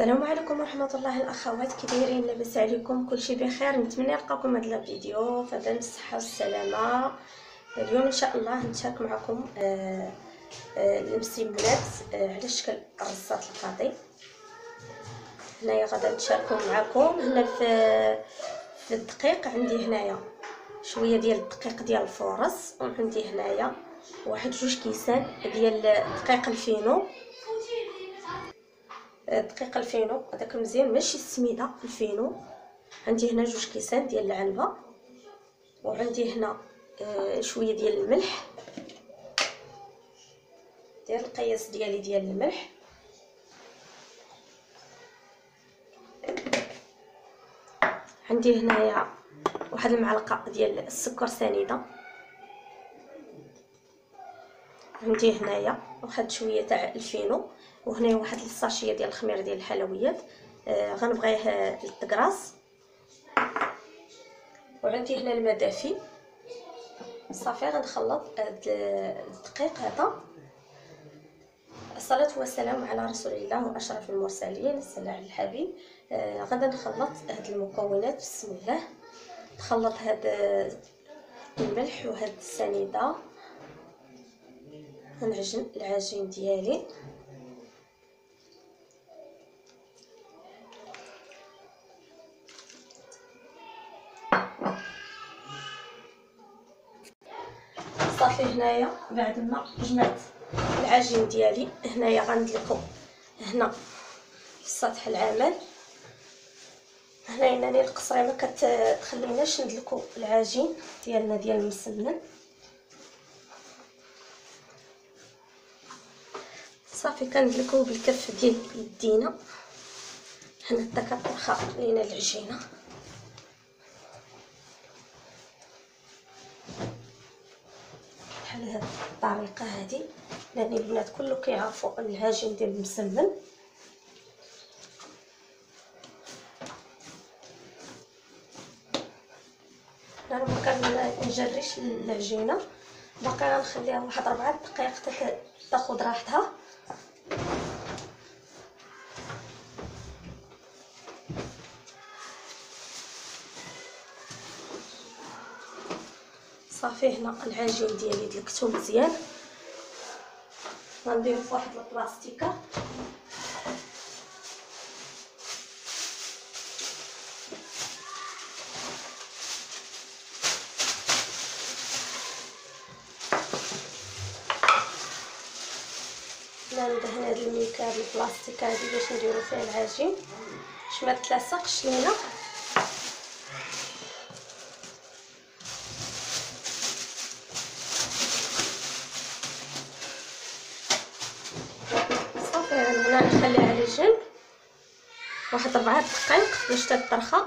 السلام عليكم ورحمه الله الاخوات، كي دايرين؟ لاباس عليكم؟ كلشي بخير. نتمنى نلقاكم هذا الفيديو فدام الصحه والسلامه. اليوم ان شاء الله نشارك معكم المسمنات على شكل الرصاص القاطي. هنايا غادا نشاركو معكم. هنا في الدقيق عندي هنايا شويه ديال الدقيق ديال الفورص، وعندي هنايا واحد 2 كيسان ديال دقيق الفينو. دقيق الفينو هذاك مزيان، ماشي السميده، الفينو. عندي هنا 2 كيسان ديال العنبه، وعندي هنا شويه ديال الملح، ديال القياس ديالي ديال الملح. عندي هنايا واحد المعلقه ديال السكر سنيده. عندي هنايا واحد شويه تاع الفينو، وهنايا واحد الساشيه ديال الخميره ديال الحلويات غنبغيه للطكراس. وعندي هنا الماء دافي. صافي غنخلط هاد الدقيق هذا. الصلاه والسلام على رسول الله واشرف المرسلين، الصلاه على الحبيب. غادا نخلط هاد المكونات بسم الله. نخلط هاد الملح وهاد السنيده، غنعجن العجين ديالي. صافي هنايا بعد ما جمعت العجين ديالي، هنايا غندلكو هنا في سطح العمل. هنايا ناني القصري ما كتخليناش ندلكو العجين ديالنا ديال المسمن. صافي كندلكو بالكف ديال يدينا. حنا حتى كترخى لينا العجينه. بحال هاد الطريقه هادي، لان البنات كله كيعرفوا العجين ديال المسمن. انا ما كنجريش العجينه، باقي غنخليها واحد 4 دقائق حتى تاخذ راحتها. صافي هنا العجين ديالي دلكتو مزيان. غنديرو في واحد البلاستيكه. ندهن هاد الميكا بالبلاستيك هادي باش نديرو فيها العجين باش ما تلاصقش لينا. صافي هنا نخليها على جنب واحد 4 دقائق باش تترخى.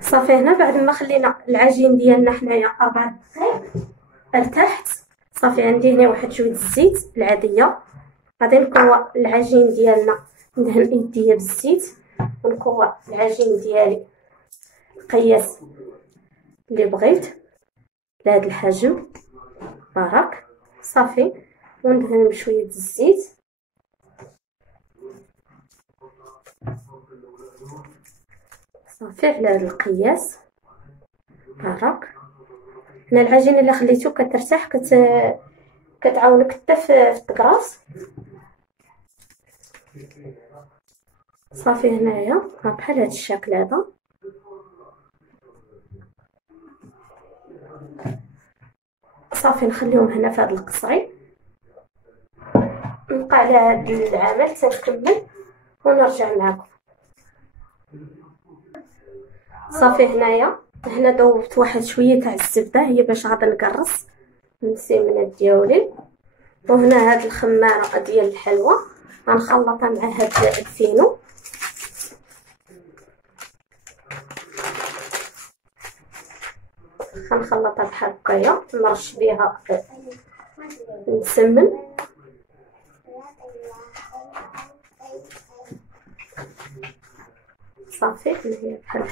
صافي هنا بعد ما خلينا العجين ديالنا حنايا 4 دقائق ارتاحت. صافي عندي هنا واحد شويه الزيت العاديه. غادي نكوى العجين ديالنا، ندهن يديا بالزيت ونكوى العجين ديالي القياس اللي بغيت لهذا الحجم بارك. صافي وندهن بشويه الزيت. صافي على هذا القياس بارك. هنا العجين اللي خليتو كترتاح كتعاونك حتى في الطكراس. صافي هنايا بحال هذا الشكل هذا. صافي نخليهم هنا في هذا القصري، نبقى على هذا العمل تنكمل ونرجع معكم. صافي هنا ذوبت واحد شويه تاع الزبده، هي باش غادي نقرص المسمنات ديالي. وهنا هاد الخماره ديال الحلوى غنخلطها مع هاد الفينو. غنخلطها بحال هكايا، نرش بها نسمن. صافي هي بحال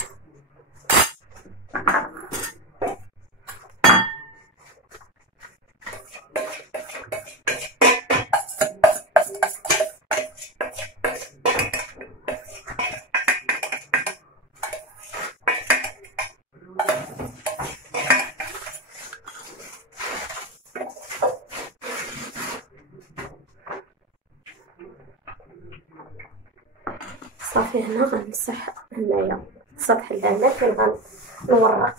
صافي هنا غنمسح هنايا السطح الأعلى فين غنورق.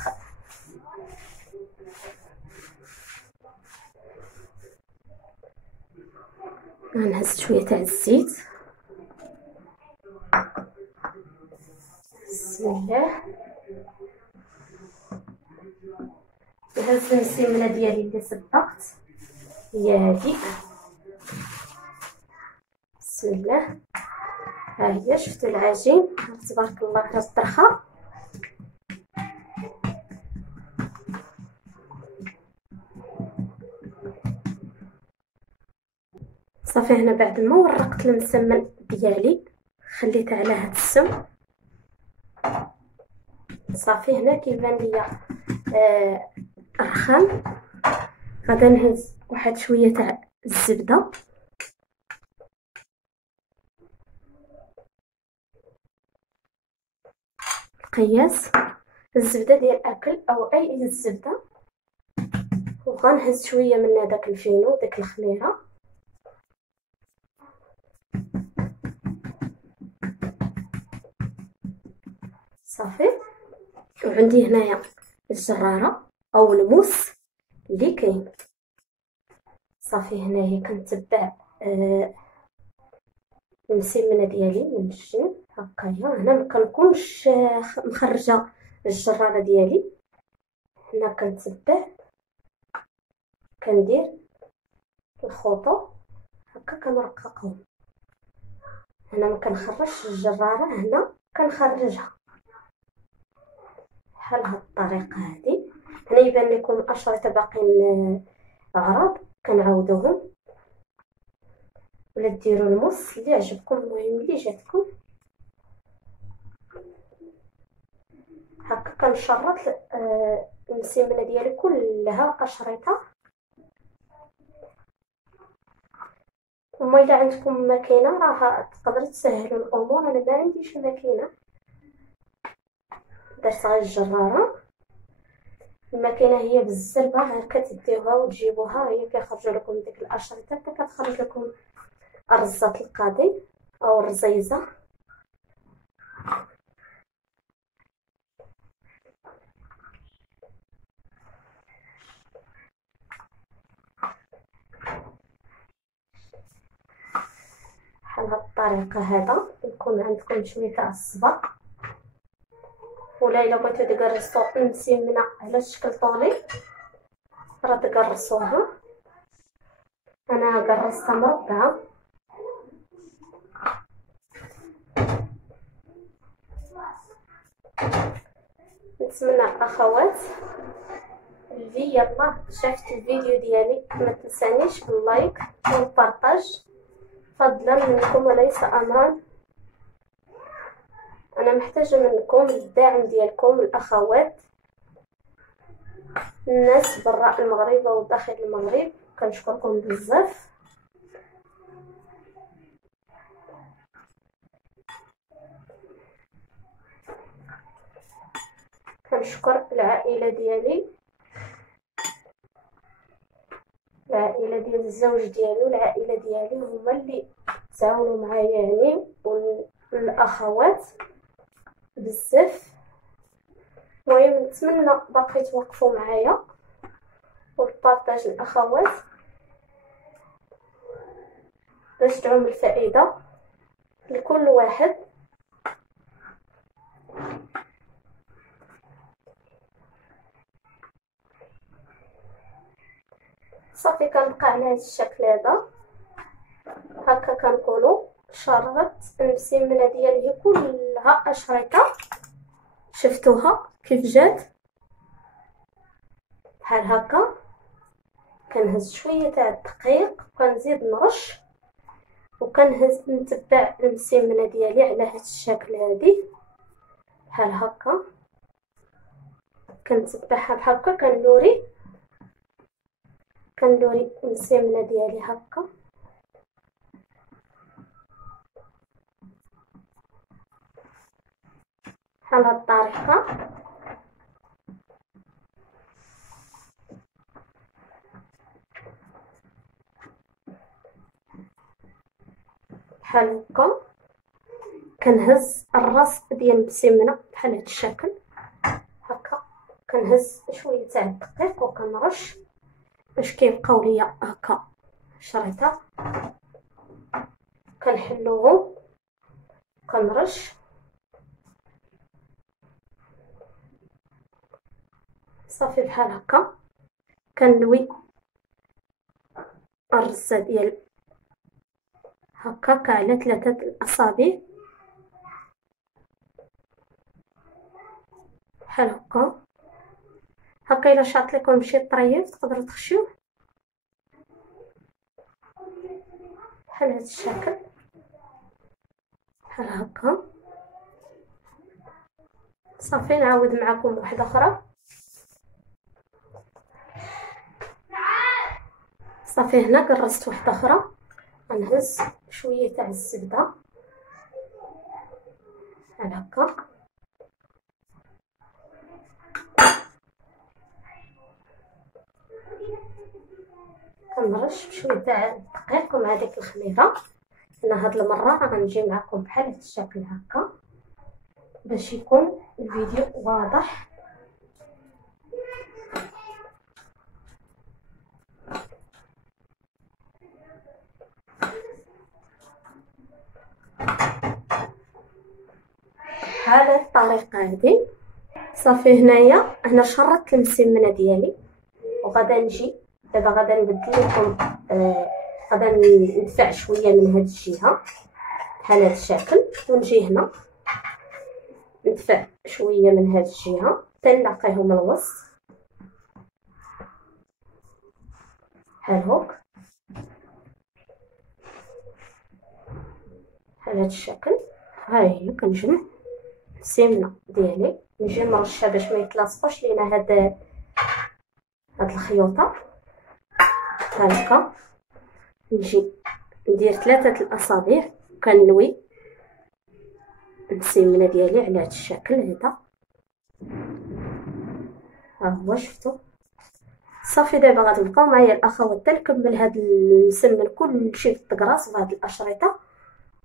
غنهز شويه تاع الزيت. بسم الله. نهز السمنه ديالي اللي صدقت هي هذيك. بسم الله. ها هي شفتوا العجين تبارك الله راه طرخه. صافي هنا بعد ما ورقت المسمن ديالي خليته على هاد السم. صافي هنا كيبان ليا رخام. غادا نهز واحد شويه تاع الزبده. القياس الزبده ديال اكل او اي الزبده. وغنهز شويه من هذاك الفينو ديك الخميره. صافي. وعندي هنايا الجراره او الموس اللي كاين. صافي هنايا كنتبع المسمنه ديالي من الجنب هكايا. هنا ما كنكونش مخرجه الجراره ديالي. هنا كنتبع كندير الخطوط هكا كنرققهم. هنا ما كنخرجش الجراره. هنا كنخرجها بحال هاد الطريقه هادي. هنا يبان لكم الاشرطه باقيين عراض كنعاودوهم ولا ديروا الموس اللي عجبكم. المهم اللي جاتكم هكا. كنشرط المسمنه ديالي كلها اشرطه. وما الا عندكم ماكينه راه تقدروا تسهلوا الامور. انا ما عنديش ماكينه درت غير الجراره. الماكينه هي بالزربه غير كتديوها وتجيبوها هي كيخرجوا لكم ديك الاشرطه حتى كتخرج لكم رزات القاضي او الرزيزه. بحال هاد الطريقه هذا. يكون عندكم شويه تاع الصبر. ولا الا بغيتو تقرصوا المسمنه على شكل طولي راه تقرصوها. انا قرصتها مربعه. نتمنى الاخوات اللي يلا شافت الفيديو ديالي ما تنسانيش باللايك والبارطاج فضلا منكم وليس امرا. انا محتاجه منكم الدعم ديالكم الاخوات. الناس برا المغرب وداخل المغرب كنشكركم بزاف. كنشكر العائله ديالي، العائله ديال الزوج ديالي والعائله ديالي هما اللي تعاونوا معايا يعني. والاخوات بزاف. المهم نتمنى باقي توقفوا معايا والبارطاج الاخوات باش تعم الفائده لكل واحد. صافي كنبقى على هذا الشكل هذا هكا. كنكونوا شربت المسمنه ديالي كلها اشرطه. شفتوها كيف جات بحال هكا. كنهز شويه تاع الدقيق وكنزيد نرش وكنهز نتبع المسمنه ديالي على هذا الشكل هذه بحال هكا. كنتبعها بحال هكا. كنلوري المسمنه ديالي هكا. بحال هاد الطريقه. بحال هكا كنهز الراس ديال المسمنه بحال هاد الشكل هكا، كنهز شويه تاع الدقيق وكنرش باش كيبقاو ليا هكا شريطه، كنحلوهم كنرش صافي بحال هكا. كنلوي الرزه ديال هكاك على 3 الاصابع بحال هكا. هكا الا شاط لكم شي طريف تقدروا تخشيوه بحال هاد الشكل بحال هكا. صافي نعاود معكم واحده اخرى. صافي هنا كرست واحده اخرى، غنهز شويه تاع الزبده بحال هكا، كنرش بشويه تاع الدقيق مع ديك الخميره. انا هاد المره غنجي معكم بحال هاد الشكل هكا باش يكون الفيديو واضح. بحال هاد الطريقه هادي. صافي هنا شرطت المسمنه ديالي، وغادا نجي دابا غادا نبدل لكم غادا ندفع شويه من هاد الجهه بحال هاد الشكل، ونجي هنا ندفع شويه من هاد الجهه حتى نلاقيهم الوسط بحال هوك بحال هاد الشكل. ها هي كنجمع السمنه ديالي، نجي نرشها باش ما يتلاصقوش لينا هاد الخيوطه بحال هكا. نجي ندير 3 الاصابع كنلوي السمنه ديالي على هاد الشكل هذا. ها هو شفتوا. صافي دابا غتبقاو معايا الاخوات نكمل هاد المسمن كلشي في الطكراس بهاد الاشرطه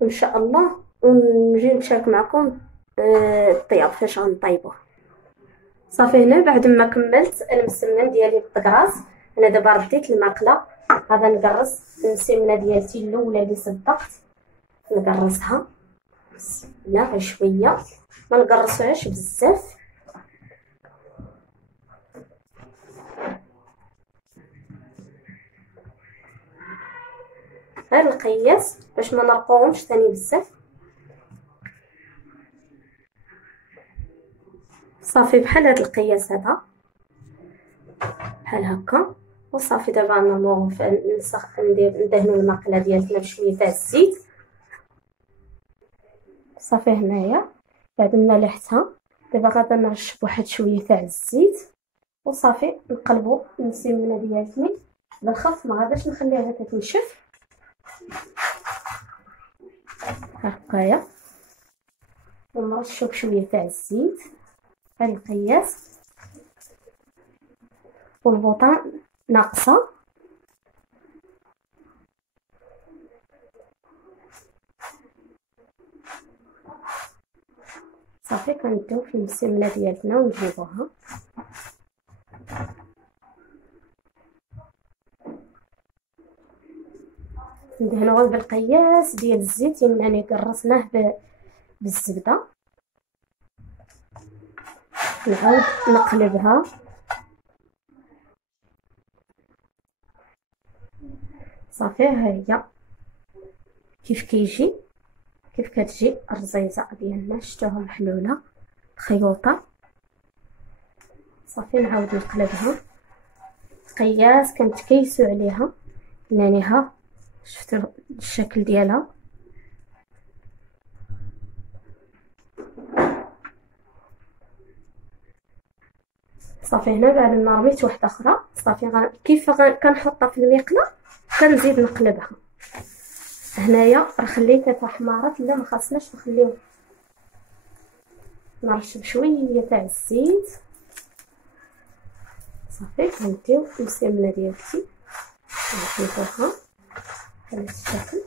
وان شاء الله، ونجي نشارك معكم الطياب فاش غنطيبوه. صافي هنا بعد ما كملت المسمن ديالي بالطكراس، انا دابا رديت المقله. غادا نقرص المسمنه ديالتي الاولى اللي صدقت، نقرصها لا غير شويه، ما نقرصوهاش بزاف. غير القياس باش ما نرقوهمش ثاني بزاف. صافي بحال هاد القياس هذا بحال هكا. وصافي دابا ندهنوا المقله ديالتنا بشويه تاع الزيت. صافي هنايا بعد ما لحتها دابا غادا نرش بواحد شويه تاع الزيت، وصافي نقلبوا المسمنه ديالتني بالخف، ما غاداش نخليها تنشف هكايا، ونرشوا بشويه تاع الزيت على القياس، والبوطه ناقصه. صافي كنديو في المسمنه ديالتنا ونجيبوها. ندهنوها بالقياس ديال الزيت انني قرصناه بالزبده. نعاود نقلبها صافي. ها هي كيف كيجي، كيف كتجي الرزيزه ديالنا، شفتوها محلوله خيوطه. صافي نعاود نقلبها قياس كنتكيسو عليها، يعني ها شفتوا الشكل ديالها. صافي هنا بعد ما رميت واحده اخرى، صافي كيف كنحطها في المقله كنزيد نقلبها. هنايا راه خليتها تحمرات، لا ما خاصناش نخليو. نرش بشويه تاع الزيت. صافي كنديو المسمنه ديالتي نحطوها بهذا الشكل.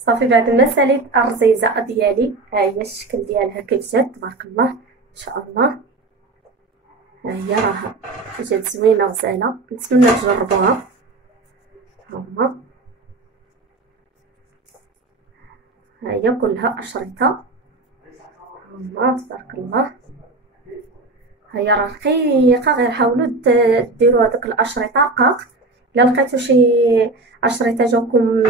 صافي بعد ما ساليت الرزيزه ديالي، ها هي الشكل ديالها كيف جات تبارك الله ان شاء الله. ها هي راها جات زوينه وسهله، نتمنى تجربوها. ها هي كلها اشرطه. تبارك الله. هي راه رقيقه، غير حاولوا ديروا هذوك الاشرطه رقاق. الا لقيتو شي اشرطه جاوكم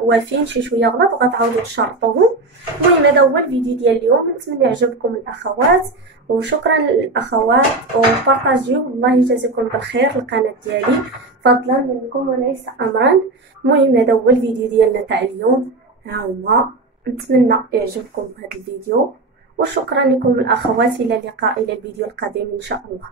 وافين شي شويه غلط غتعاودوا تشرطوهم. المهم هذا هو الفيديو ديال اليوم، نتمنى يعجبكم الاخوات، وشكرا للاخوات وبارطاجيو. الله يجازيكم بالخير القناه ديالي فضلا منكم وليس امرا. المهم هذا هو الفيديو ديالنا تاع اليوم، ها هو. نتمنى يعجبكم هذا الفيديو، وشكرا لكم الاخوات. الى اللقاء، الى الفيديو القادم ان شاء الله.